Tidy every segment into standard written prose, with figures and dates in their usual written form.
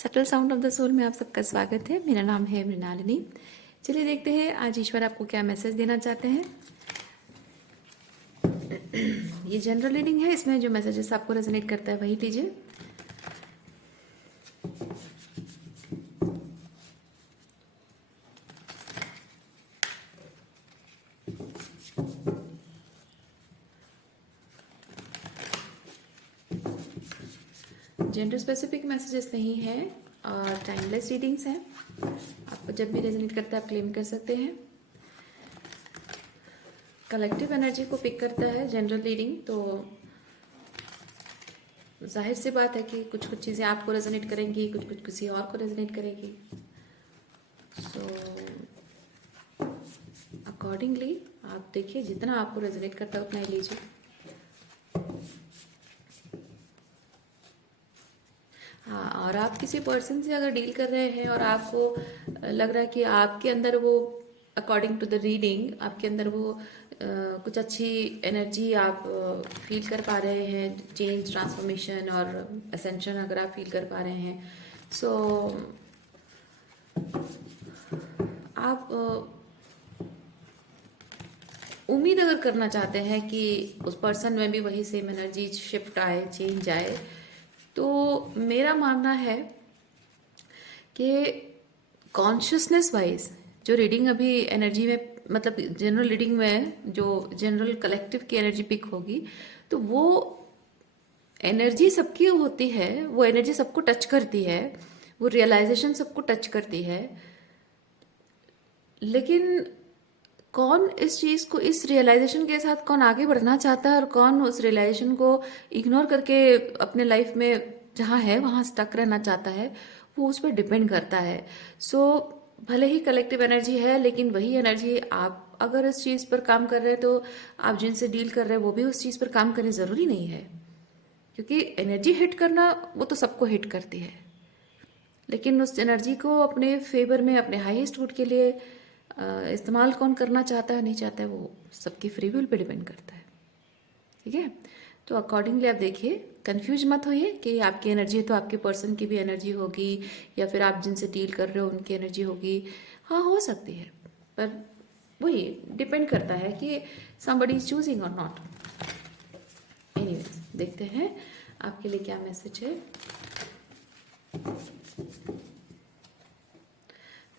Subtle sound of the soul में आप सबका स्वागत है। मेरा नाम है मृणालिनी। चलिए देखते हैं आज ईश्वर आपको क्या मैसेज देना चाहते हैं। ये जनरल रीडिंग है, इसमें जो मैसेजेस आपको रेजोनेट करता है वही लीजिए। जेंडर स्पेसिफिक मैसेजेस नहीं है और टाइमलेस रीडिंग्स हैं। आपको जब भी रेजोनेट करता है आप क्लेम कर सकते हैं। कलेक्टिव एनर्जी को पिक करता है जनरल रीडिंग, तो जाहिर सी बात है कि कुछ कुछ चीज़ें आपको रेजोनेट करेंगी, कुछ कुछ किसी और को रेजोनेट करेगी। सो अकॉर्डिंगली आप देखिए, जितना आपको रेजोनेट करता है उतना ही लीजिए। हाँ, और आप किसी पर्सन से अगर डील कर रहे हैं और आपको लग रहा है कि आपके अंदर वो अकॉर्डिंग टू द रीडिंग आपके अंदर वो कुछ अच्छी एनर्जी आप फील कर पा रहे हैं, चेंज, ट्रांसफॉर्मेशन और असेंशन अगर आप फील कर पा रहे हैं, सो आप उम्मीद अगर करना चाहते हैं कि उस पर्सन में भी वही सेम एनर्जी शिफ्ट आए, चेंज आए, तो मेरा मानना है कि कॉन्शियसनेस वाइज जो रीडिंग अभी एनर्जी में, मतलब जनरल रीडिंग में जो जनरल कलेक्टिव की एनर्जी पिक होगी, तो वो एनर्जी सबकी होती है, वो एनर्जी सबको टच करती है, वो रियलाइजेशन सबको टच करती है। लेकिन कौन इस चीज़ को, इस रियलाइजेशन के साथ कौन आगे बढ़ना चाहता है और कौन उस रियलाइजेशन को इग्नोर करके अपने लाइफ में जहाँ है वहाँ स्टक रहना चाहता है, वो उस पर डिपेंड करता है। सो भले ही कलेक्टिव एनर्जी है, लेकिन वही एनर्जी आप अगर इस चीज़ पर काम कर रहे हैं तो आप जिनसे डील कर रहे हैं वो भी उस चीज़ पर काम करें, ज़रूरी नहीं है। क्योंकि एनर्जी हिट करना वो तो सबको हिट करती है, लेकिन उस एनर्जी को अपने फेवर में, अपने हाईएस्ट गुड के लिए इस्तेमाल कौन करना चाहता है नहीं चाहता है, वो सबकी फ्री विल पे डिपेंड करता है। ठीक है, तो अकॉर्डिंगली आप देखिए, कंफ्यूज मत होइए कि आपकी एनर्जी है तो आपके पर्सन की भी एनर्जी होगी, या फिर आप जिनसे डील कर रहे हो उनकी एनर्जी होगी। हाँ, हो सकती है, पर वही डिपेंड करता है कि somebody is choosing or not। Anyways, देखते हैं आपके लिए क्या मैसेज है।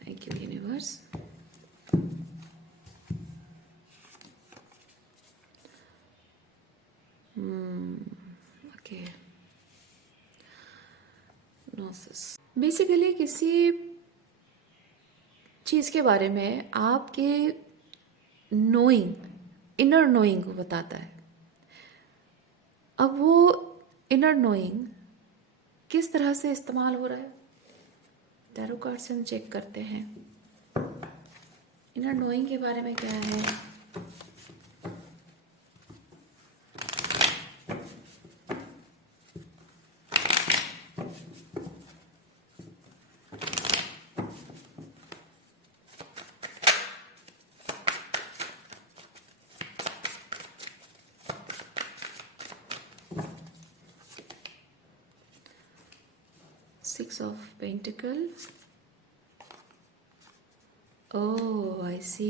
Thank you universe. Okay, gnosis basically किसी चीज़ के बारे में आपके नोइंग, इनर नोइंग को बताता है। अब वो इनर नोइंग किस तरह से इस्तेमाल हो रहा है, टैरो कार्ड से हम चेक करते हैं। इनर नोइंग के बारे में क्या है। 6 of Pentacles। ओह, आई सी।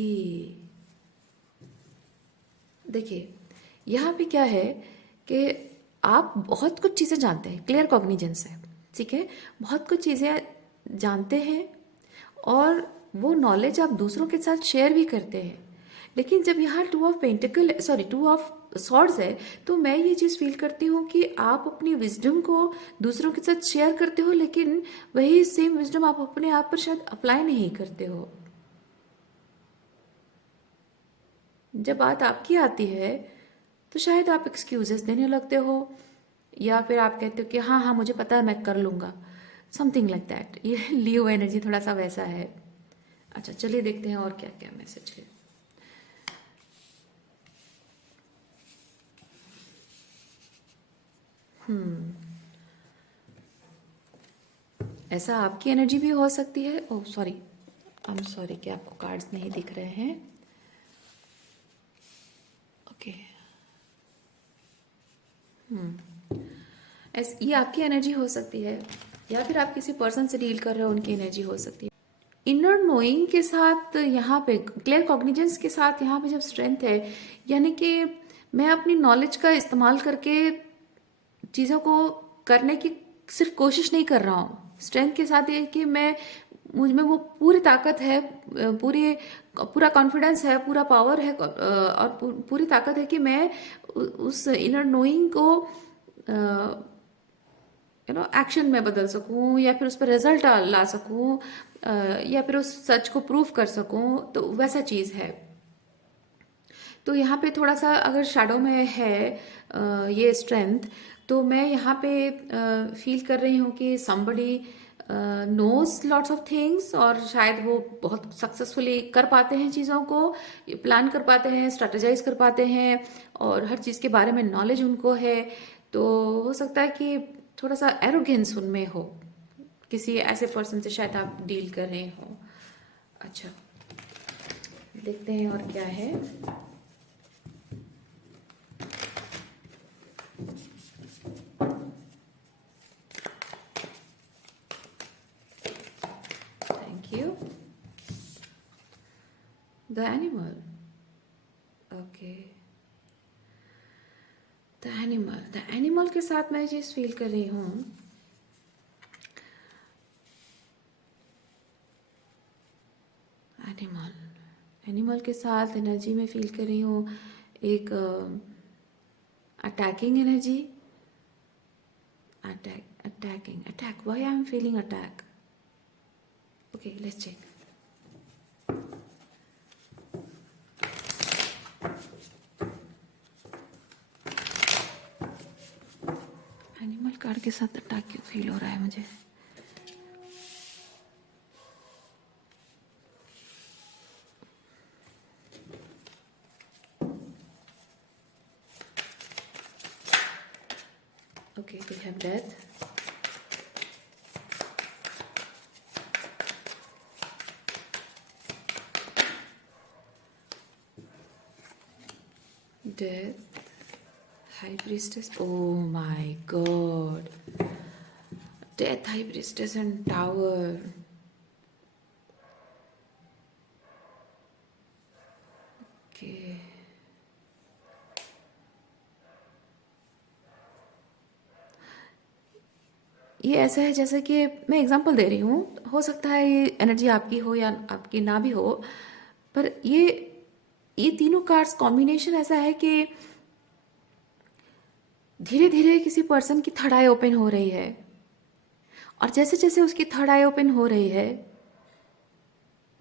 देखिए, यहाँ पे क्या है कि आप बहुत कुछ चीज़ें जानते हैं, क्लियर कॉग्निजेंस है, ठीक है, बहुत कुछ चीज़ें जानते हैं और वो नॉलेज आप दूसरों के साथ शेयर भी करते हैं। लेकिन जब यहाँ 2 ऑफ सॉर्ड्स है, तो मैं ये चीज़ फील करती हूँ कि आप अपनी विजडम को दूसरों के साथ शेयर करते हो, लेकिन वही सेम विजडम आप अपने आप पर शायद अप्लाई नहीं करते हो। जब बात आपकी आती है तो शायद आप एक्सक्यूजेस देने लगते हो, या फिर आप कहते हो कि हाँ हाँ मुझे पता है, मैं कर लूँगा, समथिंग लाइक दैट। ये लियो एनर्जी थोड़ा सा वैसा है। अच्छा, चलिए देखते हैं और क्या क्या मैसेज है। ऐसा आपकी एनर्जी भी हो सकती है। Oh sorry, I am sorry कि आपको कार्ड्स नहीं दिख रहे हैं। ओके, ये आपकी एनर्जी हो सकती है या फिर आप किसी पर्सन से डील कर रहे हो, उनकी एनर्जी हो सकती है। इनर नोइंग के साथ यहाँ पे क्लियर कॉग्निजेंस के साथ यहाँ पे जब स्ट्रेंथ है, यानी कि मैं अपनी नॉलेज का इस्तेमाल करके चीज़ों को करने की सिर्फ कोशिश नहीं कर रहा हूँ। स्ट्रेंथ के साथ ये कि मैं मुझ में वो पूरी ताकत है, पूरा कॉन्फिडेंस है, पूरा पावर है, और पूरी ताकत है कि मैं उस इनर नोइंग को एक्शन में बदल सकूं, या फिर उस पर रिजल्ट ला सकूं, या फिर उस सच को प्रूफ कर सकूं। तो वैसा चीज़ है। तो यहाँ पे थोड़ा सा अगर शैडो में है ये स्ट्रेंथ, तो मैं यहाँ पे फील कर रही हूँ कि somebody knows lots of things, और शायद वो बहुत सक्सेसफुली कर पाते हैं चीज़ों को, प्लान कर पाते हैं, स्ट्रेटेजाइज कर पाते हैं, और हर चीज़ के बारे में नॉलेज उनको है। तो हो सकता है कि थोड़ा सा एरोगेंस उनमें हो, किसी ऐसे पर्सन से शायद आप डील कर रहे हो। अच्छा, देखते हैं और क्या है। Thank you. The animal, okay. The animal के साथ मैं चीज़ फील कर रही हूँ, एनिमल के साथ एनर्जी में फील कर रही हूँ एक attacking energy. Attack, why I am feeling attack? Okay, let's check. Animal card के साथ अटैक क्यों फील हो रहा है मुझे? Okay, we have death. Death, High Priestess. Oh my God. Death, High Priestess and Tower. Okay. ये ऐसा है जैसे कि मैं एग्जांपल दे रही हूँ, हो सकता है ये एनर्जी आपकी हो या आपकी ना भी हो, पर ये तीनों कार्ड्स कॉम्बिनेशन ऐसा है कि धीरे धीरे किसी पर्सन की थर्ड आई ओपन हो रही है, और जैसे जैसे उसकी थर्ड आई ओपन हो रही है,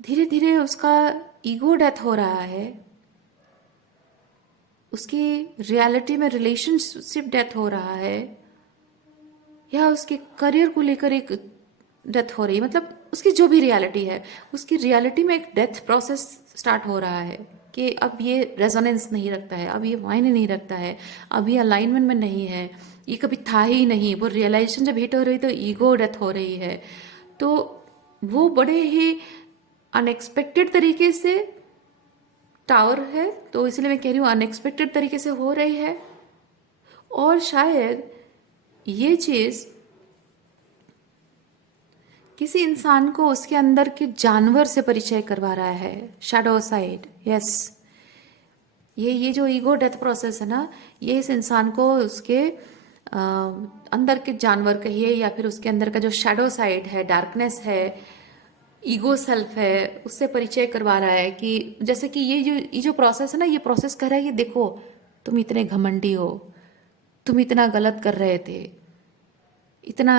धीरे धीरे उसका ईगो डेथ हो रहा है, उसकी रियलिटी में रिलेशनशिप डेथ हो रहा है, या उसके करियर को लेकर एक डेथ हो रही है। मतलब उसकी जो भी रियलिटी है, उसकी रियलिटी में एक डेथ प्रोसेस स्टार्ट हो रहा है कि अब ये रेजोनेंस नहीं रखता है, अब ये मायने नहीं रखता है, अब ये अलाइनमेंट में नहीं है, ये कभी था ही नहीं। वो रियलाइजेशन जब हिट हो रही तो ईगो डेथ हो रही है। तो वो बड़े ही अनएक्सपेक्टेड तरीके से, टावर है तो इसलिए मैं कह रही हूँ अनएक्सपेक्टेड तरीके से हो रही है, और शायद ये चीज़ किसी इंसान को उसके अंदर के जानवर से परिचय करवा रहा है, शैडो साइड। यस, ये जो ईगो डेथ प्रोसेस है ना, ये इस इंसान को उसके अंदर के जानवर कहिए, या फिर उसके अंदर का जो शैडो साइड है, डार्कनेस है, ईगो सेल्फ है, उससे परिचय करवा रहा है। कि जैसे कि ये जो प्रोसेस है ना, ये प्रोसेस कर रहा है कि देखो तुम इतने घमंडी हो, तुम इतना गलत कर रहे थे, इतना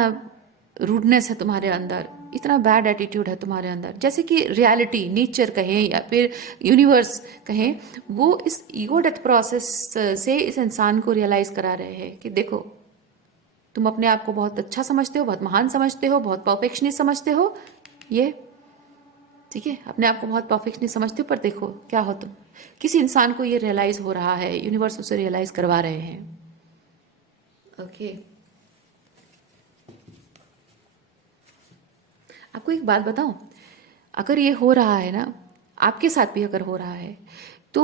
रूडनेस है तुम्हारे अंदर, इतना बैड एटीट्यूड है तुम्हारे अंदर। जैसे कि रियलिटी, नेचर कहें या फिर यूनिवर्स कहें, वो इस ईगो डेथ प्रोसेस से इस इंसान को रियलाइज करा रहे हैं कि देखो तुम अपने आप को बहुत अच्छा समझते हो, बहुत महान समझते हो, बहुत परफेक्शनिस्ट समझते हो, ये ठीक है, अपने आप को बहुत परफेक्शनिस्ट समझते हो, पर देखो क्या हो तुम। किसी इंसान को ये रियलाइज हो रहा है, यूनिवर्स उसे रियलाइज करवा रहे हैं। ओके, आपको एक बात बताऊं, अगर ये हो रहा है ना, आपके साथ भी अगर हो रहा है, तो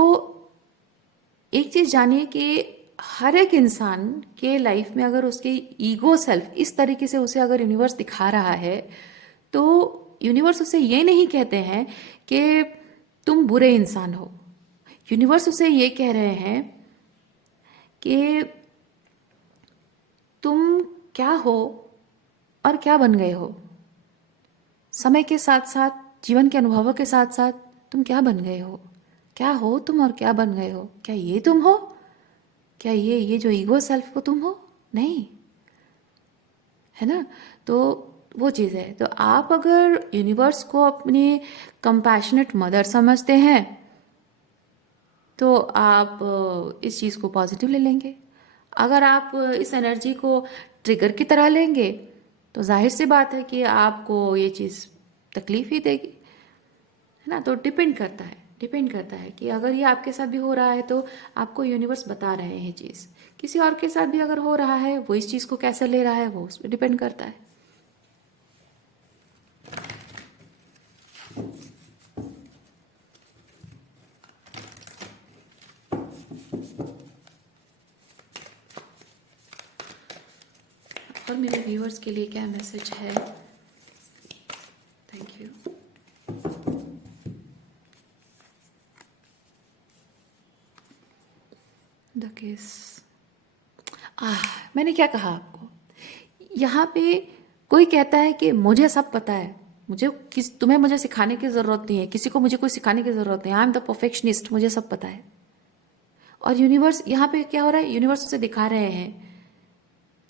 एक चीज जानिए कि हर एक इंसान के लाइफ में अगर उसकी ईगो सेल्फ इस तरीके से उसे अगर यूनिवर्स दिखा रहा है, तो यूनिवर्स उसे ये नहीं कहते हैं कि तुम बुरे इंसान हो। यूनिवर्स उसे ये कह रहे हैं कि तुम क्या हो और क्या बन गए हो। समय के साथ साथ, जीवन के अनुभवों के साथ साथ तुम क्या बन गए हो, क्या हो तुम और क्या बन गए हो। क्या ये तुम हो? क्या ये जो ईगो सेल्फ को तुम हो? नहीं, है ना। तो वो चीज़ है। तो आप अगर यूनिवर्स को अपनी कंपैशनेट मदर समझते हैं, तो आप इस चीज़ को पॉजिटिव ले लेंगे। अगर आप इस एनर्जी को ट्रिगर की तरह लेंगे, तो जाहिर सी बात है कि आपको ये चीज़ तकलीफ ही देगी, है ना। तो डिपेंड करता है कि अगर ये आपके साथ भी हो रहा है तो आपको यूनिवर्स बता रहे हैं चीज़। किसी और के साथ भी अगर हो रहा है, वो इस चीज़ को कैसे ले रहा है, वो उस पर डिपेंड करता है। और मेरे व्यूअर्स के लिए क्या मैसेज है? Thank you. द केस, मैंने क्या कहा आपको? यहाँ पे कोई कहता है कि मुझे सब पता है, तुम्हें मुझे सिखाने की ज़रूरत नहीं है, किसी को मुझे कोई सिखाने की ज़रूरत नहीं, आई एम द परफेक्शनिस्ट, मुझे सब पता है। और यूनिवर्स यहाँ पे क्या हो रहा है, यूनिवर्स उसे दिखा रहे हैं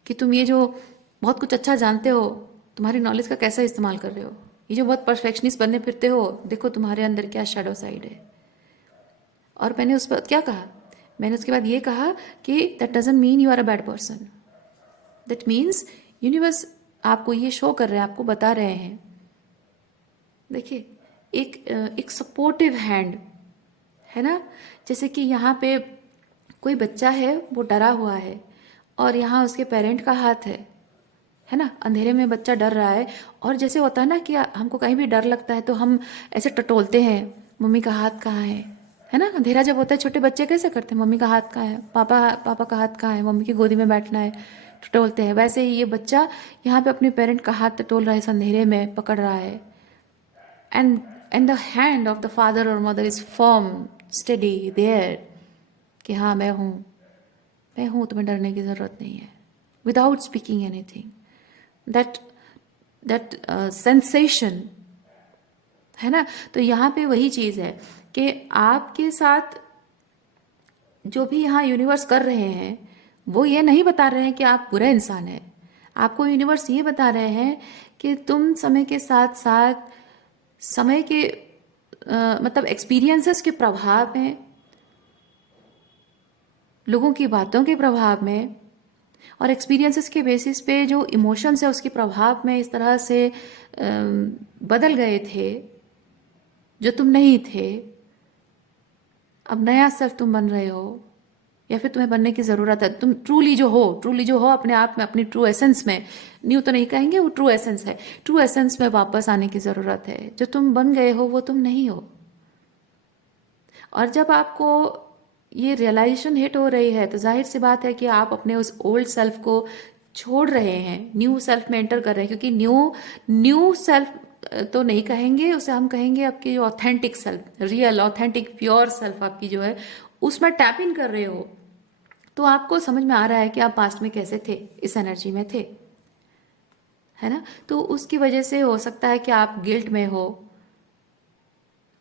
कि तुम ये जो बहुत कुछ अच्छा जानते हो, तुम्हारी नॉलेज का कैसा इस्तेमाल कर रहे हो। ये जो बहुत परफेक्शनिस्ट बनने फिरते हो, देखो तुम्हारे अंदर क्या शैडो साइड है। और मैंने उस पर क्या कहा? मैंने उसके बाद ये कहा कि that doesn't mean you are a bad person. That means universe आपको ये शो कर रहे हैं, आपको बता रहे हैं। देखिए, एक सपोर्टिव हैंड है ना। जैसे कि यहाँ पे कोई बच्चा है, वो डरा हुआ है, और यहाँ उसके पेरेंट का हाथ है ना। अंधेरे में बच्चा डर रहा है, और जैसे होता है ना कि हमको कहीं भी डर लगता है तो हम ऐसे टटोलते हैं, मम्मी का हाथ कहाँ है ना। अंधेरा जब होता है, छोटे बच्चे कैसे करते हैं, मम्मी का हाथ कहाँ है, पापा का हाथ कहाँ है, मम्मी की गोदी में बैठना है, टटोलते हैं। वैसे ही ये बच्चा यहाँ पे अपने पेरेंट का हाथ टटोल रहा है, इस अंधेरे में पकड़ रहा है। And the hand of the father और mother is firm, steady there, कि हाँ मैं हूँ, तुम्हें डरने की ज़रूरत नहीं है, without speaking anything. That that sensation, है ना। तो यहाँ पे वही चीज़ है कि आपके साथ जो भी यहाँ यूनिवर्स कर रहे हैं, वो ये नहीं बता रहे हैं कि आप बुरा इंसान हैं। आपको यूनिवर्स ये बता रहे हैं कि तुम समय के साथ साथ, समय के मतलब एक्सपीरियंसेस के प्रभाव में, लोगों की बातों के प्रभाव में, और एक्सपीरियंसेस के बेसिस पे जो इमोशंस है उसके प्रभाव में इस तरह से बदल गए थे जो तुम नहीं थे। अब नया सेल्फ तुम बन रहे हो, या फिर तुम्हें बनने की ज़रूरत है। तुम ट्रूली जो हो अपने आप में, अपनी ट्रू एसेंस में, न्यू तो नहीं कहेंगे, वो ट्रू एसेंस है, ट्रू एसेंस में वापस आने की ज़रूरत है। जो तुम बन गए हो वो तुम नहीं हो। और जब आपको ये रियलाइजेशन हिट हो रही है, तो जाहिर सी बात है कि आप अपने उस ओल्ड सेल्फ को छोड़ रहे हैं, न्यू सेल्फ में एंटर कर रहे हैं। क्योंकि न्यू सेल्फ तो नहीं कहेंगे उसे, हम कहेंगे आपकी जो authentic self, real authentic pure self आपकी जो है, उसमें टैप इन कर रहे हो। तो आपको समझ में आ रहा है कि आप पास्ट में कैसे थे, इस एनर्जी में थे, है ना। तो उसकी वजह से हो सकता है कि आप गिल्ट में हो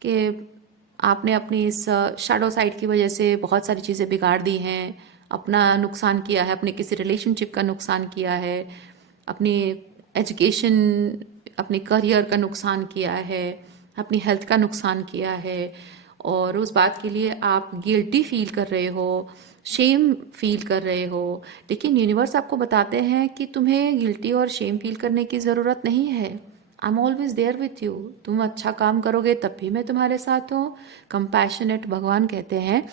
कि आपने अपनी इस शैडो साइड की वजह से बहुत सारी चीज़ें बिगाड़ दी हैं, अपना नुकसान किया है, अपने किसी रिलेशनशिप का नुकसान किया है, अपनी एजुकेशन, अपने करियर का नुकसान किया है, अपनी हेल्थ का नुकसान किया है, और उस बात के लिए आप गिल्टी फील कर रहे हो, शेम फील कर रहे हो। लेकिन यूनिवर्स आपको बताते हैं कि तुम्हें गिल्टी और शेम फील करने की ज़रूरत नहीं है। I am always there with you. तुम अच्छा काम करोगे तब भी मैं तुम्हारे साथ हूँ। कंपैशनेट भगवान कहते हैं,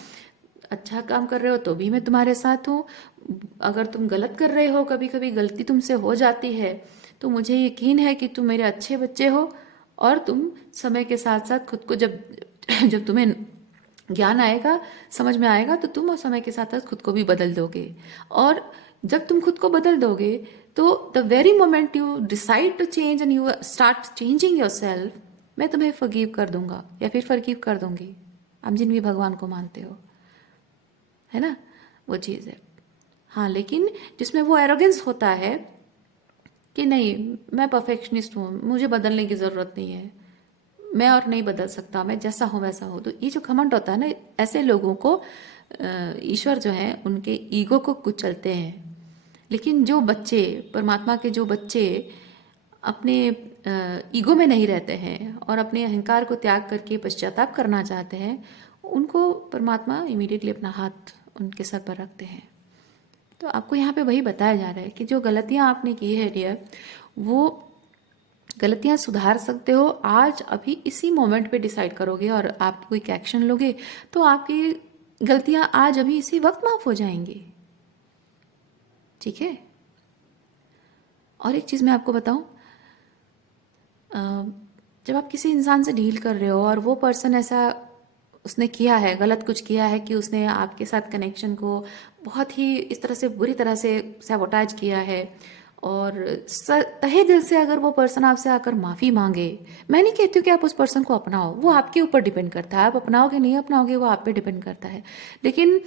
अच्छा काम कर रहे हो तो भी मैं तुम्हारे साथ हूँ। अगर तुम गलत कर रहे हो, कभी कभी गलती तुमसे हो जाती है, तो मुझे यकीन है कि तुम मेरे अच्छे बच्चे हो, और तुम समय के साथ साथ खुद को जब जब तुम्हें ज्ञान आएगा, समझ में आएगा, तो तुम और समय के साथ साथ खुद को भी बदल दोगे। और जब तुम खुद को बदल दोगे तो the very moment you decide to change and you start changing yourself, मैं तुम्हें फॉरगिव कर दूंगा या फिर फॉरगिव कर दूंगी। आप जिन भी भगवान को मानते हो, है ना, वो चीज़ है। हाँ, लेकिन जिसमें वो एरोगेंस होता है कि नहीं मैं परफेक्शनिस्ट हूँ, मुझे बदलने की ज़रूरत नहीं है, मैं और नहीं बदल सकता, मैं जैसा हूँ वैसा हूँ, तो ये जो घमंड होता है ना, ऐसे लोगों को ईश्वर जो है उनके ईगो को कुचलते हैं। लेकिन जो बच्चे, परमात्मा के जो बच्चे अपने ईगो में नहीं रहते हैं और अपने अहंकार को त्याग करके पश्चाताप करना चाहते हैं, उनको परमात्मा इमीडिएटली अपना हाथ उनके सर पर रखते हैं। तो आपको यहाँ पे वही बताया जा रहा है कि जो गलतियाँ आपने की है डियर, वो गलतियाँ सुधार सकते हो आज, अभी इसी मोमेंट पे डिसाइड करोगे और आप कोई एक्शन लोगे तो आपकी गलतियाँ आज अभी इसी वक्त माफ हो जाएंगी। ठीक है। और एक चीज़ मैं आपको बताऊं, जब आप किसी इंसान से डील कर रहे हो और वो पर्सन ऐसा उसने किया है, गलत कुछ किया है कि उसने आपके साथ कनेक्शन को बहुत ही इस तरह से बुरी तरह से सैबोटाज किया है, और तहे दिल से अगर वो पर्सन आपसे आकर माफ़ी मांगे, मैं नहीं कहती हूँ कि आप उस पर्सन को अपनाओ, वो आपके ऊपर डिपेंड करता है, आप अपनाओगे नहीं अपनाओगे वो आप पे डिपेंड करता है। लेकिन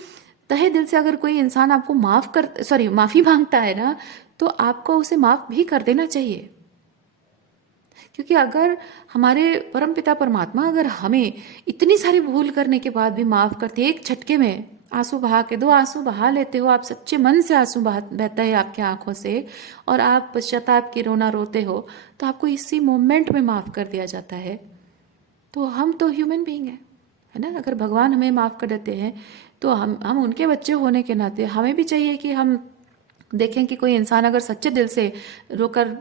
तहे दिल से अगर कोई इंसान आपको माफ़ी मांगता है ना, तो आपको उसे माफ़ भी कर देना चाहिए। क्योंकि अगर हमारे परम पिता परमात्मा अगर हमें इतनी सारी भूल करने के बाद भी माफ करते, एक झटके में आंसू बहा के, दो आंसू बहा लेते हो आप, सच्चे मन से आंसू बहता है आपके आंखों से और आप पश्चाताप की रोना रोते हो, तो आपको इसी मोमेंट में माफ कर दिया जाता है। तो हम तो ह्यूमन बीइंग है ना, अगर भगवान हमें माफ कर देते हैं तो हम उनके बच्चे होने के नाते हमें भी चाहिए कि हम देखें कि कोई इंसान अगर सच्चे दिल से रोकर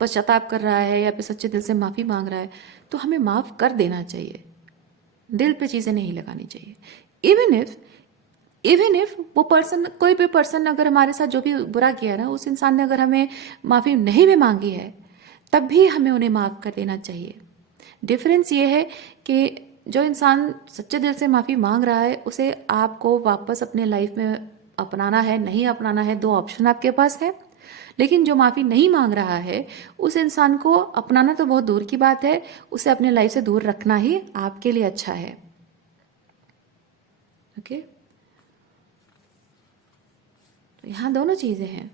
पश्चाताप कर रहा है या फिर सच्चे दिल से माफ़ी मांग रहा है तो हमें माफ़ कर देना चाहिए, दिल पे चीज़ें नहीं लगानी चाहिए। इवन इफ वो पर्सन, कोई भी पर्सन अगर हमारे साथ जो भी बुरा किया ना, उस इंसान ने अगर हमें माफ़ी नहीं भी मांगी है, तब भी हमें उन्हें माफ़ कर देना चाहिए। डिफरेंस ये है कि जो इंसान सच्चे दिल से माफ़ी मांग रहा है उसे आपको वापस अपने लाइफ में अपनाना है, नहीं अपनाना है, दो ऑप्शन आपके पास है। लेकिन जो माफ़ी नहीं मांग रहा है, उस इंसान को अपनाना तो बहुत दूर की बात है, उसे अपने लाइफ से दूर रखना ही आपके लिए अच्छा है। ओके। तो यहाँ दोनों चीज़ें हैं,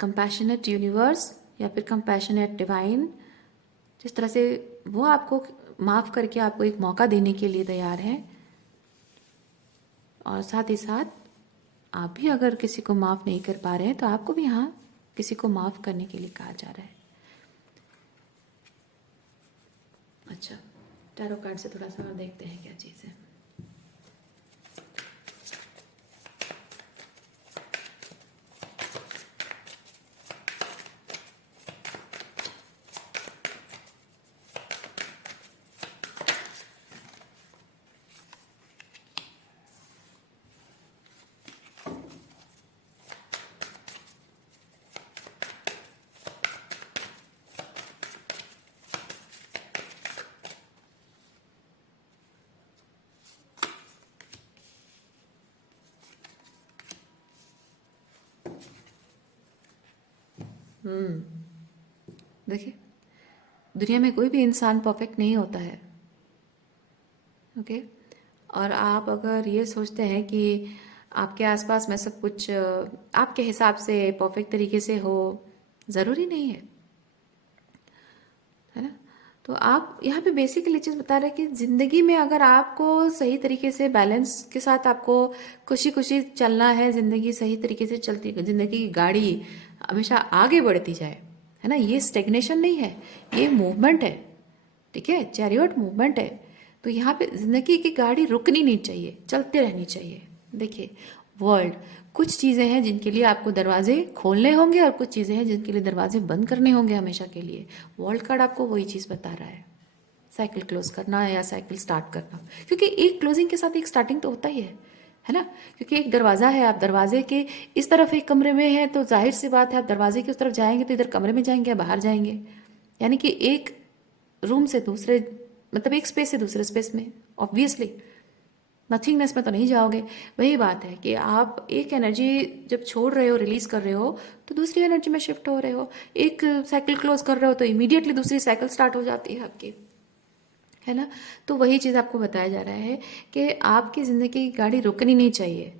कंपैशनेट यूनिवर्स या फिर कंपैशनेट डिवाइन, जिस तरह से वो आपको माफ़ करके आपको एक मौका देने के लिए तैयार है, और साथ ही साथ आप भी अगर किसी को माफ़ नहीं कर पा रहे हैं तो आपको भी यहाँ किसी को माफ़ करने के लिए कहा जा रहा है। अच्छा, टैरो कार्ड से थोड़ा सा और देखते हैं क्या चीज़ है। देखिए, दुनिया में कोई भी इंसान परफेक्ट नहीं होता है। ओके। और आप अगर ये सोचते हैं कि आपके आसपास में सब कुछ आपके हिसाब से परफेक्ट तरीके से हो, ज़रूरी नहीं है ना। तो आप यहाँ पे बेसिकली चीज़ बता रहे हैं कि ज़िंदगी में अगर आपको सही तरीके से बैलेंस के साथ आपको खुशी खुशी चलना है, ज़िंदगी सही तरीके से चलती, ज़िंदगी की गाड़ी हमेशा आगे बढ़ती जाए, है ना, ये स्टेग्नेशन नहीं है, ये मूवमेंट है। ठीक है, चैरियट मूवमेंट है। तो यहाँ पे ज़िंदगी की गाड़ी रुकनी नहीं चाहिए, चलते रहनी चाहिए। देखिए, वर्ल्ड, कुछ चीज़ें हैं जिनके लिए आपको दरवाजे खोलने होंगे और कुछ चीज़ें हैं जिनके लिए दरवाजे बंद करने होंगे हमेशा के लिए। वर्ल्ड कार्ड आपको वही चीज़ बता रहा है, साइकिल क्लोज करना या साइकिल स्टार्ट करना, क्योंकि एक क्लोजिंग के साथ एक स्टार्टिंग तो होता ही है ना। क्योंकि एक दरवाज़ा है, आप दरवाजे के इस तरफ एक कमरे में है तो जाहिर सी बात है आप दरवाजे की उस तरफ जाएंगे तो इधर कमरे में जाएंगे या बाहर जाएंगे, यानी कि एक रूम से दूसरे, मतलब एक स्पेस से दूसरे स्पेस में, ऑब्वियसली। नथिंगनेस में तो नहीं जाओगे। वही बात है कि आप एक एनर्जी जब छोड़ रहे हो, रिलीज कर रहे हो, तो दूसरी एनर्जी में शिफ्ट हो रहे हो। एक साइकिल क्लोज कर रहे हो तो इमीडिएटली दूसरी साइकिल स्टार्ट हो जाती है आपकी, है ना। तो वही चीज़ आपको बताया जा रहा है कि आपकी ज़िंदगी की गाड़ी रुकनी नहीं चाहिए,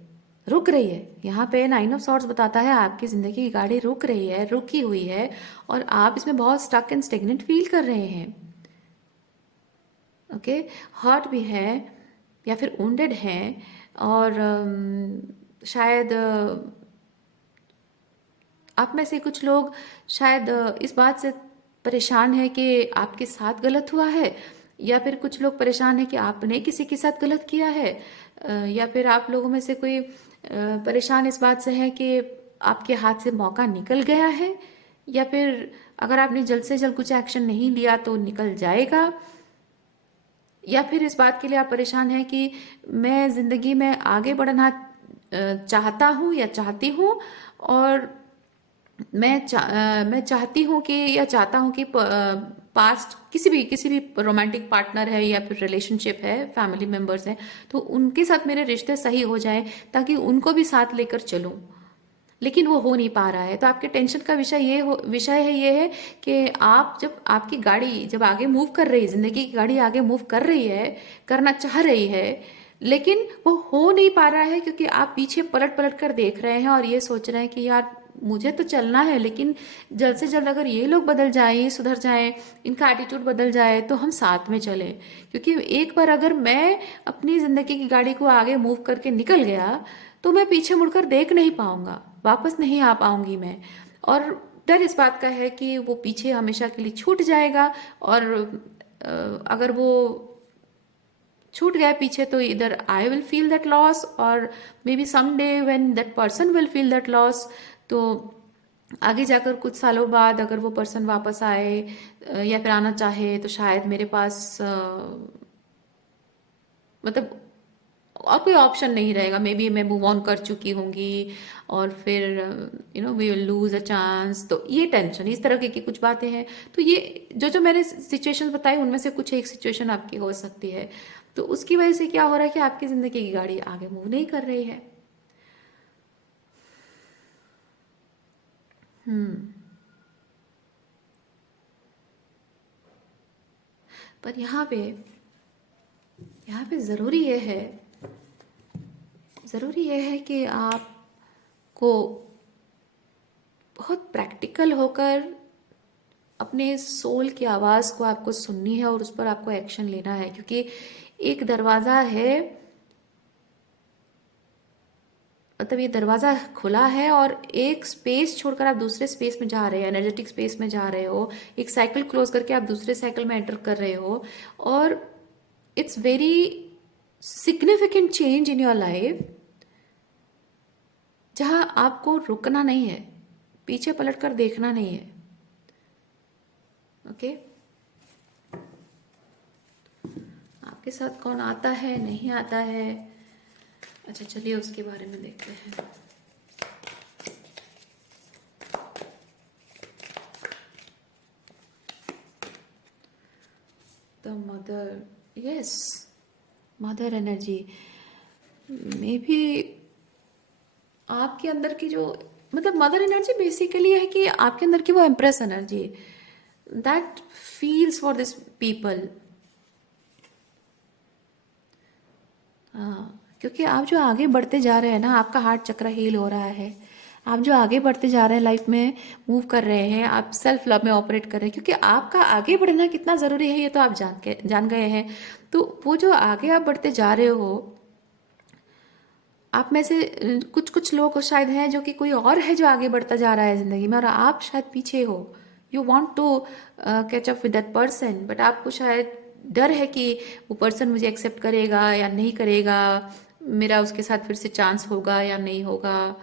रुक रही है। यहाँ पे नाइन ऑफ सॉर्ड्स बताता है आपकी ज़िंदगी की गाड़ी रुक रही है, रुकी हुई है, और आप इसमें बहुत स्टक एंड स्टेगनेंट फील कर रहे हैं। ओके, हर्ट भी है या फिर वुंडेड है, और शायद आप में से कुछ लोग शायद इस बात से परेशान है कि आपके साथ गलत हुआ है, या फिर कुछ लोग परेशान है कि आपने किसी के साथ गलत किया है, या फिर आप लोगों में से कोई परेशान इस बात से है कि आपके हाथ से मौका निकल गया है, या फिर अगर आपने जल्द से जल्द कुछ एक्शन नहीं लिया तो निकल जाएगा, या फिर इस बात के लिए आप परेशान हैं कि मैं ज़िंदगी में आगे बढ़ना चाहता हूँ या चाहती हूँ, और मैं चाहती हूँ कि या चाहता हूँ कि पास्ट किसी भी रोमांटिक पार्टनर है या फिर रिलेशनशिप है, फैमिली मेंबर्स हैं, तो उनके साथ मेरे रिश्ते सही हो जाएं ताकि उनको भी साथ लेकर चलूं, लेकिन वो हो नहीं पा रहा है। तो आपके टेंशन का विषय है ये है कि आप जब आपकी गाड़ी जब आगे मूव कर रही है, जिंदगी की गाड़ी आगे मूव कर रही है, करना चाह रही है, लेकिन वो हो नहीं पा रहा है क्योंकि आप पीछे पलट पलट कर देख रहे हैं और ये सोच रहे हैं कि यार मुझे तो चलना है, लेकिन जल्द से जल्द अगर ये लोग बदल जाएं, ये सुधर जाएं, इनका एटीट्यूड बदल जाए तो हम साथ में चलें। क्योंकि एक बार अगर मैं अपनी जिंदगी की गाड़ी को आगे मूव करके निकल गया तो मैं पीछे मुड़कर देख नहीं पाऊंगा, वापस नहीं आ पाऊंगी मैं। और डर इस बात का है कि वो पीछे हमेशा के लिए छूट जाएगा, और अगर वो छूट गया पीछे तो इधर I will feel that loss, और maybe someday when that person will feel that loss. तो आगे जाकर कुछ सालों बाद अगर वो पर्सन वापस आए या फिर आना चाहे तो शायद मेरे पास मतलब और कोई ऑप्शन नहीं रहेगा, मे बी मैं मूव ऑन कर चुकी होंगी, और फिर we will lose a chance. तो ये टेंशन, इस तरह की कुछ बातें हैं। तो ये जो जो मैंने सिचुएशन बताई उनमें से कुछ एक सिचुएशन आपकी हो सकती है। तो उसकी वजह से क्या हो रहा है कि आपकी जिंदगी की गाड़ी आगे मूव नहीं कर रही है। पर यहाँ पे ज़रूरी ये है कि आपको बहुत प्रैक्टिकल होकर अपने सोल की आवाज़ को आपको सुननी है और उस पर आपको एक्शन लेना है। क्योंकि एक दरवाज़ा है, मतलब ये दरवाज़ा खुला है और एक स्पेस छोड़कर आप दूसरे स्पेस में जा रहे हैं, एनर्जेटिक स्पेस में जा रहे हो। एक साइकिल क्लोज करके आप दूसरे साइकिल में एंटर कर रहे हो, और it's very significant change in your life, जहां आपको रुकना नहीं है, पीछे पलट कर देखना नहीं है। ओके, आपके साथ कौन आता है नहीं आता है, अच्छा चलिए उसके बारे में देखते हैं। The mother, yes, mother energy. May be आपके अंदर की जो मतलब मदर एनर्जी बेसिकली है कि आपके अंदर की वो empress energy that feels for this people. हाँ, क्योंकि आप जो आगे बढ़ते जा रहे हैं ना, आपका हार्ट चक्र हील हो रहा है, आप जो आगे बढ़ते जा रहे हैं लाइफ में, मूव कर रहे हैं, आप सेल्फ लव में ऑपरेट कर रहे हैं। क्योंकि आपका आगे बढ़ना कितना ज़रूरी है ये तो आप जान गए हैं। तो वो जो आगे आप बढ़ते जा रहे हो, आप में से कुछ कुछ लोग शायद हैं जो कि कोई और है जो आगे बढ़ता जा रहा है ज़िंदगी में, और आप शायद पीछे हो। You want to catch up with that person, but आपको शायद डर है कि वो पर्सन मुझे एक्सेप्ट करेगा या नहीं करेगा, मेरा उसके साथ फिर से चांस होगा या नहीं होगा।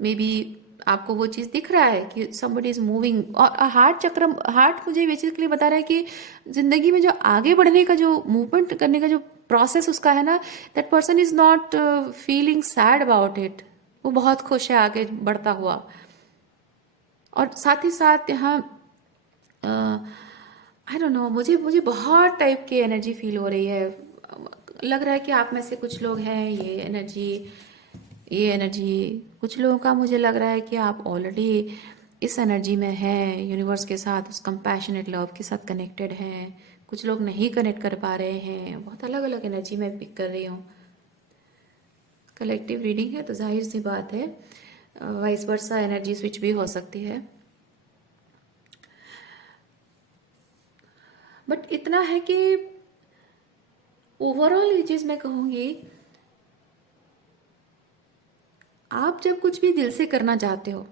मे बी आपको वो चीज़ दिख रहा है कि somebody इज मूविंग, और हार्ट मुझे बेसिकली बता रहा है कि जिंदगी में जो आगे बढ़ने का, जो मूवमेंट करने का जो प्रोसेस उसका है ना, that person is not feeling sad about it. वो बहुत खुश है आगे बढ़ता हुआ। और साथ ही साथ यहाँ आई डोंट नो, मुझे मुझे बहुत टाइप की एनर्जी फील हो रही है। लग रहा है कि आप में से कुछ लोग हैं, ये एनर्जी कुछ लोगों का मुझे लग रहा है कि आप ऑलरेडी इस एनर्जी में हैं, यूनिवर्स के साथ, उस कंपैशनेट लव के साथ कनेक्टेड हैं। कुछ लोग नहीं कनेक्ट कर पा रहे हैं। बहुत अलग अलग एनर्जी मैं पिक कर रही हूँ। कलेक्टिव रीडिंग है तो जाहिर सी बात है वाइस वर्सा एनर्जी स्विच भी हो सकती है। बट इतना है कि ओवरऑल ये चीज़ मैं कहूँगी, आप जब कुछ भी दिल से करना चाहते हो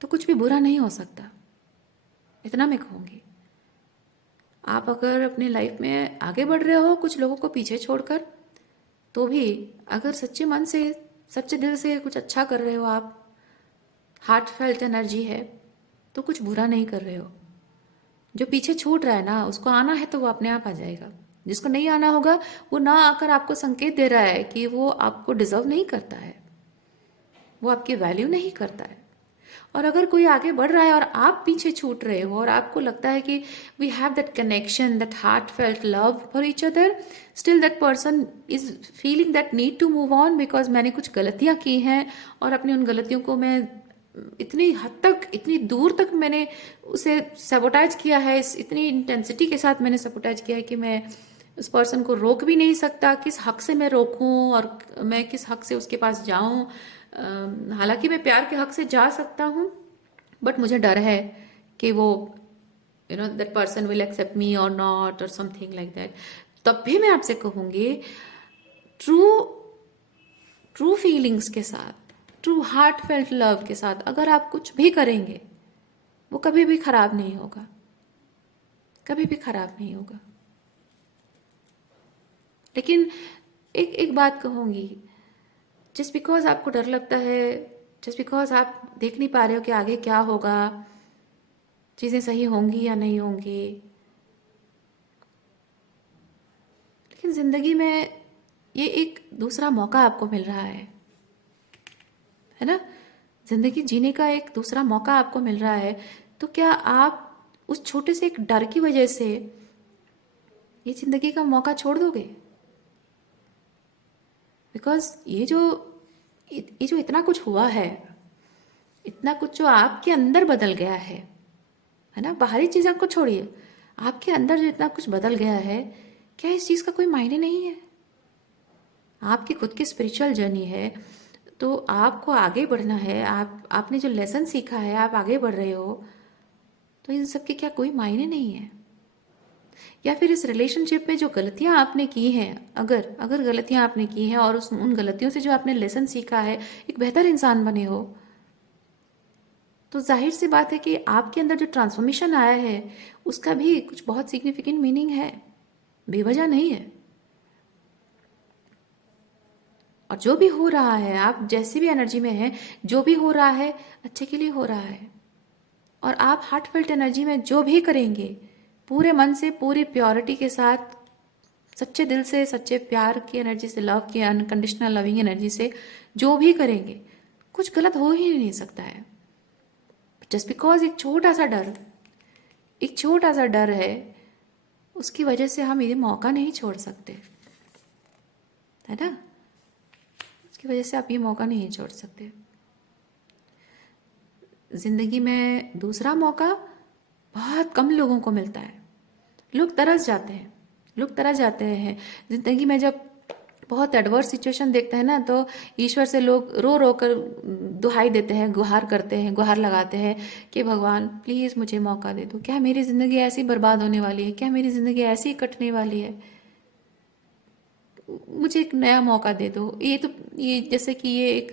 तो कुछ भी बुरा नहीं हो सकता, इतना मैं कहूँगी। आप अगर अपनी लाइफ में आगे बढ़ रहे हो कुछ लोगों को पीछे छोड़कर, तो भी अगर सच्चे मन से, सच्चे दिल से कुछ अच्छा कर रहे हो, आप हार्ट फेल्ट एनर्जी है, तो कुछ बुरा नहीं कर रहे हो। जो पीछे छूट रहा है ना, उसको आना है तो वो अपने आप आ जाएगा। जिसको नहीं आना होगा वो ना आकर आपको संकेत दे रहा है कि वो आपको डिजर्व नहीं करता है, वो आपकी वैल्यू नहीं करता है। और अगर कोई आगे बढ़ रहा है और आप पीछे छूट रहे हो और आपको लगता है कि we have that connection, that heart felt love for each other, still that person is feeling that need to move on because मैंने कुछ गलतियां की हैं और अपनी उन गलतियों को मैं इतनी हद तक, इतनी दूर तक मैंने उसे सैबोटाइज किया है, इस इतनी इंटेंसिटी के साथ मैंने सैबोटाइज किया है कि मैं उस पर्सन को रोक भी नहीं सकता। किस हक से मैं रोकूं और मैं किस हक से उसके पास जाऊं? हालांकि मैं प्यार के हक से जा सकता हूं, बट मुझे डर है कि वो दैट पर्सन विल एक्सेप्ट मी और नॉट और समथिंग लाइक दैट। तब भी मैं आपसे कहूंगी, ट्रू ट्रू फीलिंग्स के साथ, ट्रू हार्ट फेल्ट लव के साथ अगर आप कुछ भी करेंगे, वो कभी भी खराब नहीं होगा, कभी भी खराब नहीं होगा। लेकिन एक एक बात कहूंगी, जस्ट बिकॉज आपको डर लगता है, जस्ट बिकॉज आप देख नहीं पा रहे हो कि आगे क्या होगा, चीज़ें सही होंगी या नहीं होंगी, लेकिन ज़िंदगी में ये एक दूसरा मौका आपको मिल रहा है ना? ज़िंदगी जीने का एक दूसरा मौका आपको मिल रहा है। तो क्या आप उस छोटे से एक डर की वजह से ये ज़िंदगी का मौका छोड़ दोगे? बिकॉज ये जो इतना कुछ हुआ है, इतना कुछ जो आपके अंदर बदल गया है ना? बाहरी चीज़ों को छोड़िए, आपके अंदर जो इतना कुछ बदल गया है, क्या इस चीज़ का कोई मायने नहीं है? आपकी खुद की स्पिरिचुअल जर्नी है, तो आपको आगे बढ़ना है। आपने जो लेसन सीखा है, आप आगे बढ़ रहे हो, तो इन सब के क्या कोई मायने नहीं है? या फिर इस रिलेशनशिप में जो गलतियां आपने की हैं, अगर अगर गलतियां आपने की हैं और उन गलतियों से जो आपने लेसन सीखा है, एक बेहतर इंसान बने हो, तो जाहिर सी बात है कि आपके अंदर जो ट्रांसफॉर्मेशन आया है उसका भी कुछ बहुत सिग्निफिकेंट मीनिंग है, बेवजह नहीं है। और जो भी हो रहा है, आप जैसी भी एनर्जी में हैं, जो भी हो रहा है अच्छे के लिए हो रहा है। और आप हार्टफेल्ट एनर्जी में जो भी करेंगे, पूरे मन से, पूरी प्योरिटी के साथ, सच्चे दिल से, सच्चे प्यार की एनर्जी से, लव की अनकंडीशनल लविंग एनर्जी से जो भी करेंगे, कुछ गलत हो ही नहीं सकता है। जस्ट बिकॉज एक छोटा सा डर है, उसकी वजह से हम ये मौका नहीं छोड़ सकते, है ना? उसकी वजह से आप ये मौका नहीं छोड़ सकते। जिंदगी में दूसरा मौका बहुत कम लोगों को मिलता है। लोग तरस जाते हैं, लोग तरस जाते हैं जिंदगी में। जब बहुत एडवर्स सिचुएशन देखते हैं ना, तो ईश्वर से लोग रो रो कर दुहाई देते हैं, गुहार करते हैं, गुहार लगाते हैं कि भगवान प्लीज़ मुझे मौका दे दो। क्या मेरी ज़िंदगी ऐसी बर्बाद होने वाली है? क्या मेरी ज़िंदगी ऐसी कटने वाली है? मुझे एक नया मौका दे दो। ये जैसे कि ये एक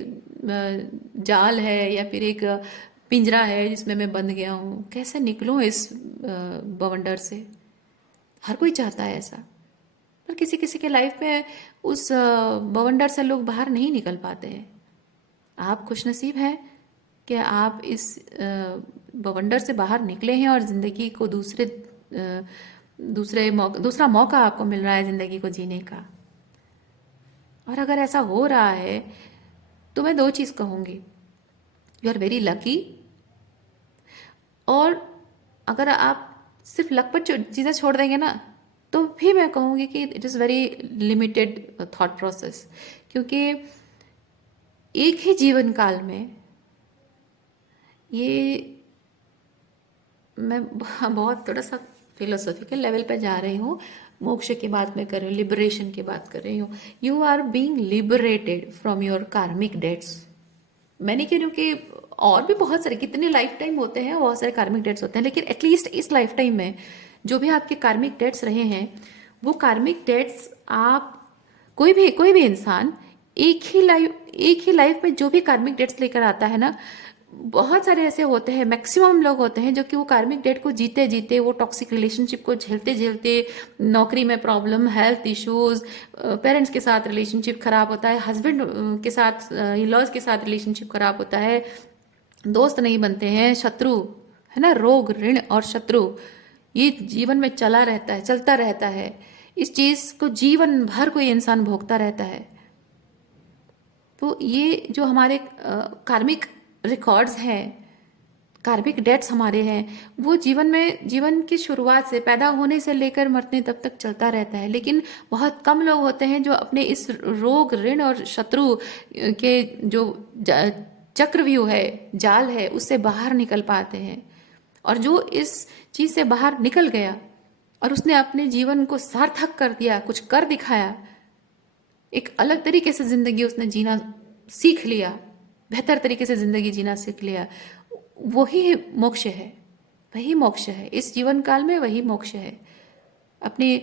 जाल है या फिर एक पिंजरा है जिसमें मैं बंद गया हूँ, कैसे निकलूँ इस बवंडर से? हर कोई चाहता है ऐसा, पर किसी किसी के लाइफ में उस बवंडर से लोग बाहर नहीं निकल पाते हैं। आप खुशनसीब हैं कि आप इस बवंडर से बाहर निकले हैं और ज़िंदगी को दूसरा मौका आपको मिल रहा है ज़िंदगी को जीने का। और अगर ऐसा हो रहा है तो मैं दो चीज़ कहूँगी, यू आर वेरी लकी। और अगर आप सिर्फ लक पर चीज़ें छोड़ देंगे ना, तो भी मैं कहूँगी कि it is very limited thought process, क्योंकि एक ही जीवन काल में ये, मैं बहुत थोड़ा सा फिलोसॉफिकल लेवल पे जा रही हूँ, मोक्ष की बात मैं कर रही हूँ, लिबरेशन की बात कर रही हूँ। You are being liberated from your karmic debts. मैं नहीं कह रही हूँ कि और भी बहुत सारे, कितने लाइफ टाइम होते हैं, बहुत सारे कार्मिक डेट्स होते हैं, लेकिन एटलीस्ट इस लाइफ टाइम में जो भी आपके कार्मिक डेट्स रहे हैं, वो कार्मिक डेट्स आप, कोई भी इंसान एक ही लाइफ में जो भी कार्मिक डेट्स लेकर आता है ना, बहुत सारे ऐसे होते हैं, मैक्सिमम लोग होते हैं जो कि वो कार्मिक डेट को जीते जीते, वो टॉक्सिक रिलेशनशिप को झेलते झेलते, नौकरी में प्रॉब्लम, हेल्थ इश्यूज, पेरेंट्स के साथ रिलेशनशिप खराब होता है, हस्बैंड के साथ, इन-लॉज के साथ रिलेशनशिप खराब होता है, दोस्त नहीं बनते हैं, शत्रु है ना, रोग ऋण और शत्रु, ये जीवन में चला रहता है, चलता रहता है। इस चीज को जीवन भर कोई इंसान भोगता रहता है। तो ये जो हमारे कार्मिक रिकॉर्ड्स हैं, कार्मिक डेट्स हमारे हैं, वो जीवन की शुरुआत से, पैदा होने से लेकर मरने तब तक चलता रहता है। लेकिन बहुत कम लोग होते हैं जो अपने इस रोग ऋण और शत्रु के जो चक्रव्यूह है, जाल है, उससे बाहर निकल पाते हैं। और जो इस चीज से बाहर निकल गया और उसने अपने जीवन को सार्थक कर दिया, कुछ कर दिखाया, एक अलग तरीके से जिंदगी उसने जीना सीख लिया, बेहतर तरीके से जिंदगी जीना सीख लिया, वही मोक्ष है, वही मोक्ष है इस जीवन काल में, वही मोक्ष है, अपने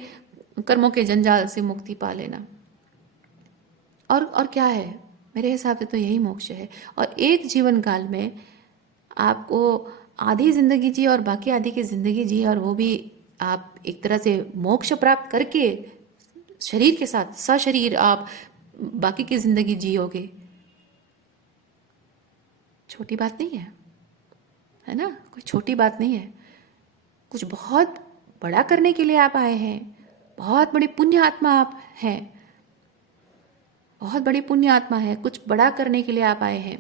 कर्मों के जंजाल से मुक्ति पा लेना। और क्या है, मेरे हिसाब से तो यही मोक्ष है। और एक जीवन काल में आपको आधी जिंदगी जी और बाकी आधी की जिंदगी जी, और वो भी आप एक तरह से मोक्ष प्राप्त करके शरीर के साथ, सशरीर आप बाकी की जिंदगी जियोगे। छोटी बात नहीं है ना, कोई छोटी बात नहीं है। कुछ बहुत बड़ा करने के लिए आप आए हैं, बहुत बड़ी पुण्य आत्मा आप हैं, बहुत बड़ी पुण्य आत्मा है, कुछ बड़ा करने के लिए आप आए हैं,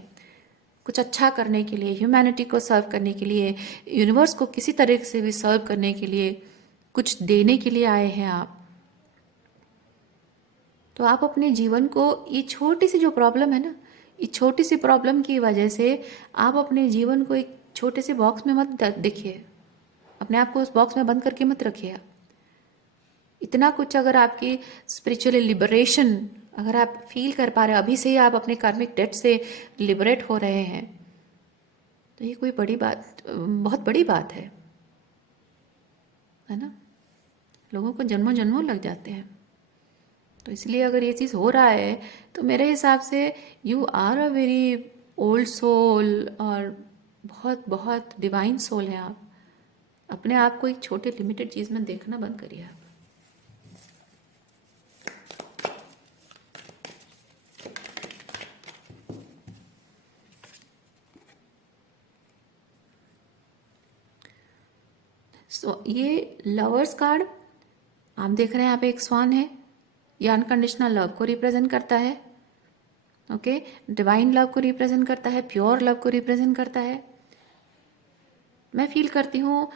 कुछ अच्छा करने के लिए, ह्यूमैनिटी को सर्व करने के लिए, यूनिवर्स को किसी तरह से भी सर्व करने के लिए, कुछ देने के लिए आए हैं आप। तो आप अपने जीवन को, ये छोटी सी जो प्रॉब्लम है ना, इस छोटी सी प्रॉब्लम की वजह से आप अपने जीवन को एक छोटे से बॉक्स में मत देखिए, अपने आप को उस बॉक्स में बंद करके मत रखिए। इतना कुछ अगर आपकी स्पिरिचुअल लिबरेशन अगर आप फील कर पा रहे हैं, अभी से ही आप अपने कार्मिक डेट से लिबरेट हो रहे हैं, तो ये कोई बड़ी बात, बहुत बड़ी बात है ना। लोगों को जन्मों जन्मों लग जाते हैं। तो इसलिए अगर ये चीज़ हो रहा है तो मेरे हिसाब से you are a very old soul, और बहुत बहुत डिवाइन सोल है आप। अपने आप को एक छोटे लिमिटेड चीज़ में देखना बंद करिए आप। ये लवर्स कार्ड आप देख रहे हैं, यहाँ पे एक स्वान है, ये अनकंडीशनल लव को रिप्रेजेंट करता है। ओके, डिवाइन लव को रिप्रेजेंट करता है, प्योर लव को रिप्रेजेंट करता है। मैं फील करती हूँ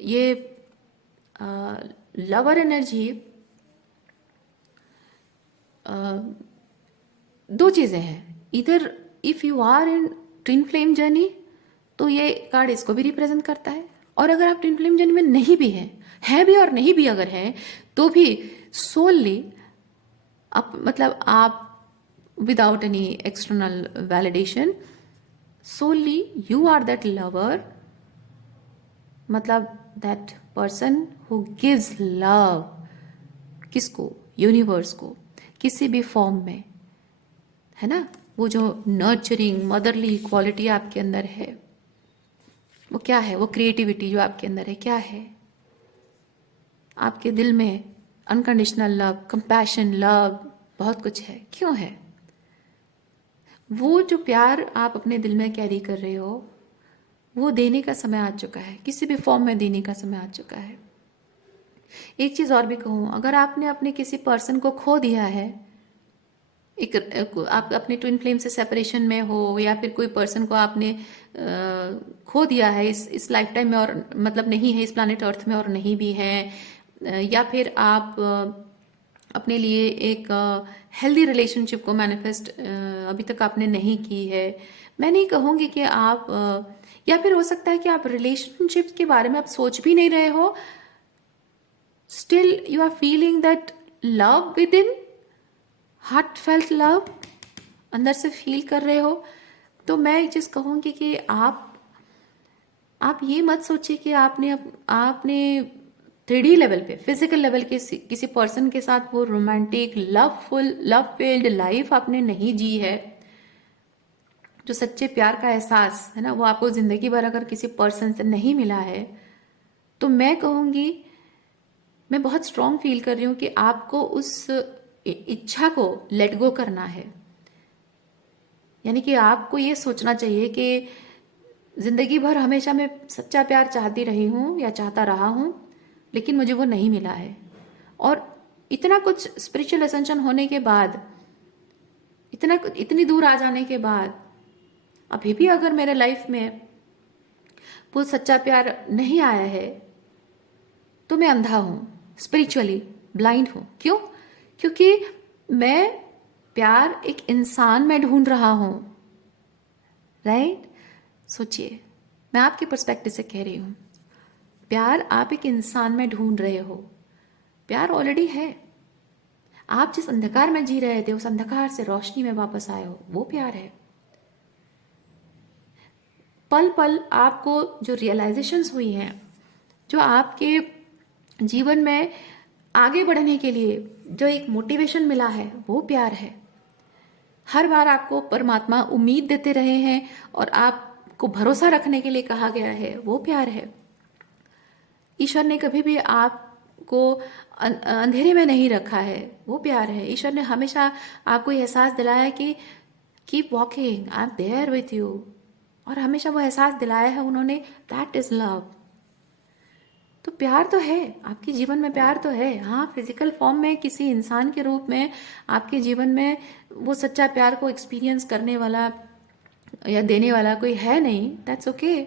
ये लवर एनर्जी, दो चीज़ें हैं। इधर if you are in twin flame journey तो ये कार्ड इसको भी रिप्रेजेंट करता है, और अगर आप ट्विन फ्लेम जर्नी में नहीं भी हैं भी और नहीं भी अगर हैं, तो भी सोलली आप, मतलब आप without any external validation, solely you are that lover, मतलब that person who gives love, किसको, यूनिवर्स को, किसी भी फॉर्म में, है ना। वो जो नर्चरिंग मदरली क्वालिटी आपके अंदर है, वो क्या है, वो क्रिएटिविटी जो आपके अंदर है, क्या है आपके दिल में, अनकंडीशनल लव, कंपैशन, लव, बहुत कुछ है। क्यों है? वो जो प्यार आप अपने दिल में कैरी कर रहे हो, वो देने का समय आ चुका है, किसी भी फॉर्म में देने का समय आ चुका है। एक चीज़ और भी कहूँ, अगर आपने अपने किसी पर्सन को खो दिया है, आप अपने ट्विन फ्लेम से सेपरेशन में हो, या फिर कोई पर्सन को आपने खो दिया है इस लाइफ टाइम में, और मतलब नहीं है इस प्लानिट अर्थ में और नहीं भी है, या फिर आप अपने लिए एक हेल्दी रिलेशनशिप को मैनिफेस्ट अभी तक आपने नहीं की है। मैं नहीं कहूँगी कि आप या फिर हो सकता है कि आप रिलेशनशिप के बारे में आप सोच भी नहीं रहे हो, still you are feeling that love within, heart felt love अंदर से फील कर रहे हो। तो मैं एक चीज़ कहूँगी कि आप ये मत सोचिए कि आपने 3D लेवल पे, फिजिकल लेवल के किसी पर्सन के साथ वो romantic loveful love field life आपने नहीं जी है। जो सच्चे प्यार का एहसास है ना, वो आपको जिंदगी भर अगर किसी पर्सन से नहीं मिला है, तो मैं कहूँगी, मैं बहुत स्ट्रांग फील कर रही हूँ कि आपको उस इच्छा को लेट गो करना है। यानी कि आपको ये सोचना चाहिए कि जिंदगी भर हमेशा मैं सच्चा प्यार चाहती रही हूँ या चाहता रहा हूँ, लेकिन मुझे वो नहीं मिला है। और इतना कुछ स्पिरिचुअल असेंशन होने के बाद, इतनी दूर आ जाने के बाद, अभी भी अगर मेरे लाइफ में वो सच्चा प्यार नहीं आया है, तो मैं अंधा हूँ, स्पिरिचुअली ब्लाइंड हूँ। क्यों? क्योंकि मैं प्यार एक इंसान में ढूंढ रहा हूँ। राइट? सोचिए, मैं आपके पर्सपेक्टिव से कह रही हूँ, प्यार आप एक इंसान में ढूंढ रहे हो। प्यार ऑलरेडी है। आप जिस अंधकार में जी रहे थे, उस अंधकार से रोशनी में वापस आए हो, वो प्यार है। पल पल आपको जो रियलाइजेशंस हुई हैं, जो आपके जीवन में आगे बढ़ने के लिए जो एक मोटिवेशन मिला है, वो प्यार है। हर बार आपको परमात्मा उम्मीद देते रहे हैं और आपको भरोसा रखने के लिए कहा गया है, वो प्यार है। ईश्वर ने कभी भी आपको अंधेरे में नहीं रखा है, वो प्यार है। ईश्वर ने हमेशा आपको ये एहसास दिलाया कि keep walking, I am there with you, और हमेशा वो एहसास दिलाया है उन्होंने, दैट इज लव। तो प्यार तो है, आपके जीवन में प्यार तो है। हाँ, फिजिकल फॉर्म में किसी इंसान के रूप में आपके जीवन में वो सच्चा प्यार को एक्सपीरियंस करने वाला या देने वाला कोई है नहीं, दैट्स ओके।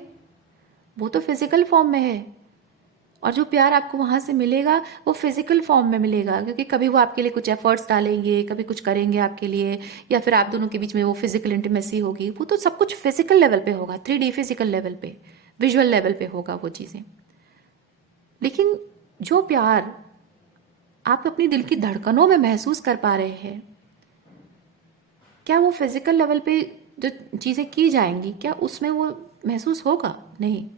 वो तो फिजिकल फॉर्म में है, और जो प्यार आपको वहां से मिलेगा वो फिजिकल फॉर्म में मिलेगा, क्योंकि कभी वो आपके लिए कुछ एफर्ट्स डालेंगे, कभी कुछ करेंगे आपके लिए, या फिर आप दोनों के बीच में वो फिजिकल इंटीमेसी होगी। वो तो सब कुछ फिजिकल लेवल पे होगा, 3D फिजिकल लेवल पे, विजुअल लेवल पे होगा वो चीजें। लेकिन जो प्यार आप अपनी दिल की धड़कनों में महसूस कर पा रहे हैं, क्या वो फिजिकल लेवल पे जो चीजें की जाएंगी, क्या उसमें वो महसूस होगा? नहीं।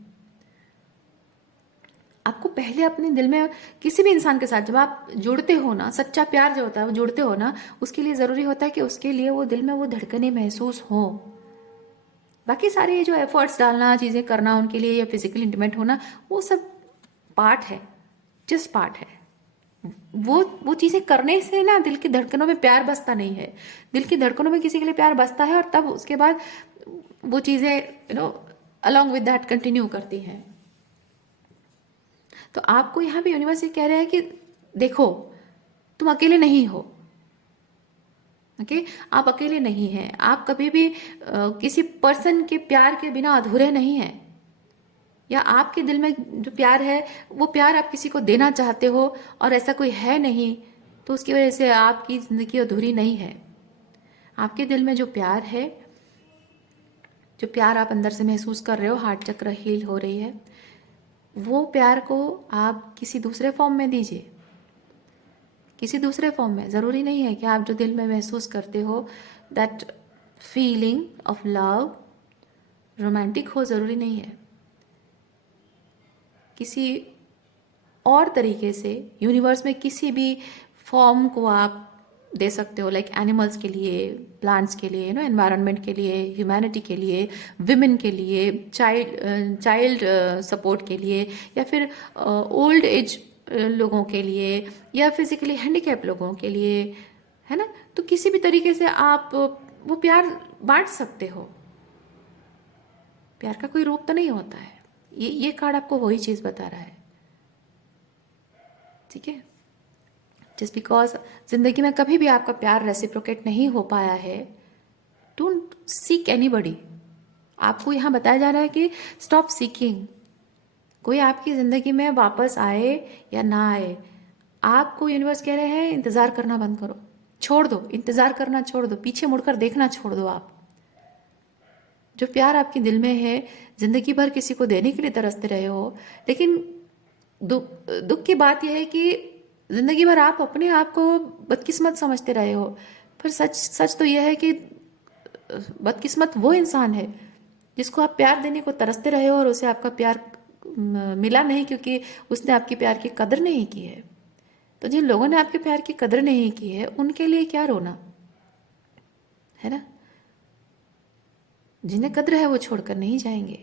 आपको पहले अपने दिल में किसी भी इंसान के साथ जब आप जुड़ते हो ना, सच्चा प्यार जो होता है वो जुड़ते हो ना, उसके लिए जरूरी होता है कि उसके लिए वो दिल में वो धड़कनें महसूस हो। बाकी सारे जो एफर्ट्स डालना, चीजें करना उनके लिए, या फिजिकल इंटीमेट होना, वो सब पार्ट है, जस्ट पार्ट है। वो चीजें करने से ना दिल की धड़कनों में प्यार बसता नहीं है। दिल की धड़कनों में किसी के लिए प्यार बसता है, और तब उसके बाद वो चीजें अलॉन्ग विद दैट कंटिन्यू करती हैं। तो आपको यहाँ पे यूनिवर्स ये कह रहा है कि देखो, तुम अकेले नहीं हो। ओके, आप अकेले नहीं हैं। आप कभी भी किसी पर्सन के प्यार के बिना अधूरे नहीं हैं, या आपके दिल में जो प्यार है वो प्यार आप किसी को देना चाहते हो और ऐसा कोई है नहीं, तो उसकी वजह से आपकी जिंदगी अधूरी नहीं है। आपके दिल में जो प्यार है, जो प्यार आप अंदर से महसूस कर रहे हो, हार्ट चक्र हील हो रही है, वो प्यार को आप किसी दूसरे फॉर्म में दीजिए। किसी दूसरे फॉर्म में, ज़रूरी नहीं है कि आप जो दिल में महसूस करते हो that feeling of love romantic हो, ज़रूरी नहीं है। किसी और तरीके से यूनिवर्स में किसी भी फॉर्म को आप दे सकते हो, लाइक एनिमल्स के लिए, प्लांट्स के लिए, एनवायरनमेंट के लिए, ह्यूमैनिटी के लिए, विमेन के लिए, चाइल्ड सपोर्ट के लिए, या फिर ओल्ड एज लोगों के लिए, या फिजिकली हैंडीकैप लोगों के लिए, है ना। तो किसी भी तरीके से आप वो प्यार बांट सकते हो। प्यार का कोई रूप तो नहीं होता है। ये कार्ड आपको वही चीज़ बता रहा है, ठीक है। जस्ट बिकॉज जिंदगी में कभी भी आपका प्यार रेसिप्रोकेट नहीं हो पाया है, डोंट सीक एनीबडी। आपको यहाँ बताया जा रहा है कि स्टॉप सीकिंग। कोई आपकी ज़िंदगी में वापस आए या ना आए, आपको यूनिवर्स कह रहे हैं इंतज़ार करना बंद करो, छोड़ दो, इंतज़ार करना छोड़ दो, पीछे मुड़कर देखना छोड़ दो। आप जो प्यार आपके दिल में है, ज़िंदगी भर किसी को देने के लिए तरसते रहे हो, लेकिन दुख दुख की बात यह है कि ज़िंदगी भर आप अपने आप को बदकिस्मत समझते रहे हो। पर सच सच तो यह है कि बदकिस्मत वो इंसान है जिसको आप प्यार देने को तरसते रहे हो और उसे आपका प्यार मिला नहीं, क्योंकि उसने आपके प्यार की कदर नहीं की है। तो जिन लोगों ने आपके प्यार की कदर नहीं की है उनके लिए क्या रोना, है ना। जिन्हें कद्र है वो छोड़कर नहीं जाएंगे,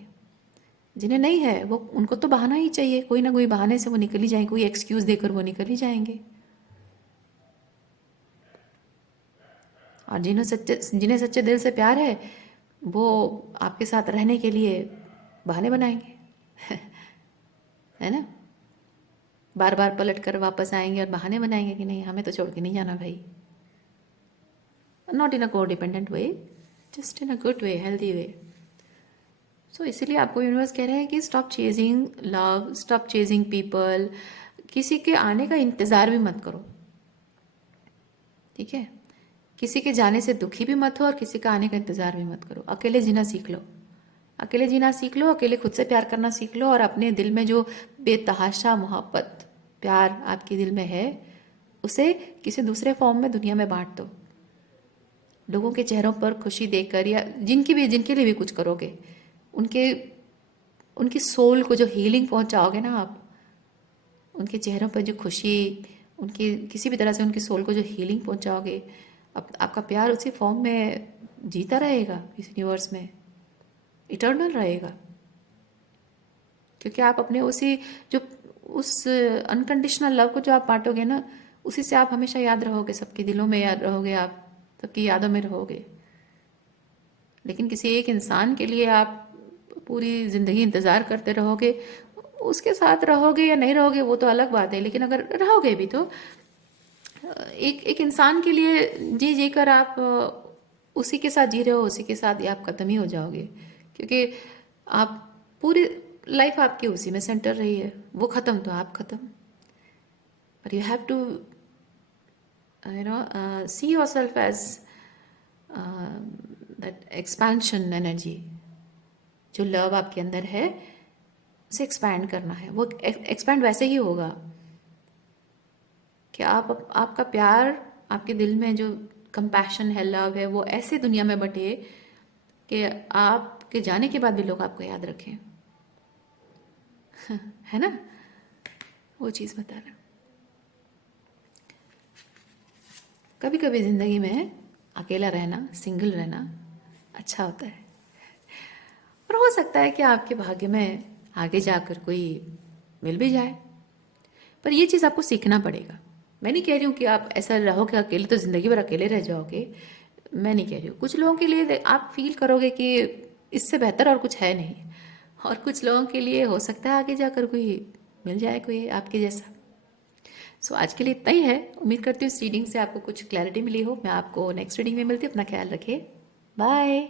जिन्हें नहीं है वो, उनको तो बहाना ही चाहिए, कोई ना कोई बहाने से वो निकल ही जाएंगे, कोई एक्सक्यूज़ देकर वो निकल ही जाएंगे। और जिन्हें सच्चे दिल से प्यार है वो आपके साथ रहने के लिए बहाने बनाएंगे है ना। बार बार पलट कर वापस आएंगे और बहाने बनाएंगे कि नहीं हमें तो छोड़ के नहीं जाना भाई। Not in a codependent way, just in a good way, healthy way. So इसीलिए आपको यूनिवर्स कह रहे हैं कि stop chasing love, stop chasing people. किसी के आने का इंतज़ार भी मत करो, ठीक है। किसी के जाने से दुखी भी मत हो और किसी का आने का इंतज़ार भी मत करो। अकेले जीना सीख लो, अकेले जीना सीख लो, अकेले खुद से प्यार करना सीख लो, और अपने दिल में जो बेतहाशा मोहब्बत प्यार आपके दिल में है उसे किसी दूसरे फॉर्म में दुनिया में बांट दो। लोगों के चेहरों पर खुशी देखकर, या जिनके लिए भी कुछ करोगे, उनके उनकी सोल को जो हीलिंग पहुंचाओगे ना आप, उनके चेहरों पर जो खुशी, उनकी किसी भी तरह से उनकी सोल को जो हीलिंग पहुंचाओगे, आपका प्यार उसी फॉर्म में जीता रहेगा इस यूनिवर्स में, इटर्नल रहेगा। क्योंकि आप अपने उसी जो उस अनकंडीशनल लव को जो आप बांटोगे ना, उसी से आप हमेशा याद रहोगे, सबके दिलों में याद रहोगे, आप सबकी यादों में रहोगे। लेकिन किसी एक इंसान के लिए आप पूरी ज़िंदगी इंतज़ार करते रहोगे, उसके साथ रहोगे या नहीं रहोगे वो तो अलग बात है, लेकिन अगर रहोगे भी तो एक एक इंसान के लिए जी जी कर आप उसी के साथ जी रहे हो, उसी के साथ ही आप ख़त्म ही हो जाओगे। क्योंकि आप पूरी लाइफ आपकी उसी में सेंटर रही है, वो ख़त्म तो आप ख़त्म। पर you have to see yourself as that expansion energy. जो लव आपके अंदर है उसे एक्सपैंड करना है, वो एक्सपैंड वैसे ही होगा कि आपका प्यार, आपके दिल में जो कंपैशन है, लव है, वो ऐसे दुनिया में बटे कि आपके जाने के बाद भी लोग आपको याद रखें है ना। वो चीज़ बता रहा। कभी कभी ज़िंदगी में अकेला रहना, सिंगल रहना अच्छा होता है, और हो सकता है कि आपके भाग्य में आगे जाकर कोई मिल भी जाए। पर ये चीज़ आपको सीखना पड़ेगा। मैं नहीं कह रही हूँ कि आप ऐसा रहोगे अकेले तो ज़िंदगी भर अकेले रह जाओगे, मैं नहीं कह रही हूँ। कुछ लोगों के लिए आप फील करोगे कि इससे बेहतर और कुछ है नहीं, और कुछ लोगों के लिए हो सकता है आगे जाकर कोई मिल जाए, कोई आपके जैसा। सो आज के लिए इतना ही है। उम्मीद करती हूँ इस रीडिंग से आपको कुछ क्लैरिटी मिली हो। मैं आपको नेक्स्ट रीडिंग में मिलती हूँ। अपना ख्याल रखिए, बाय।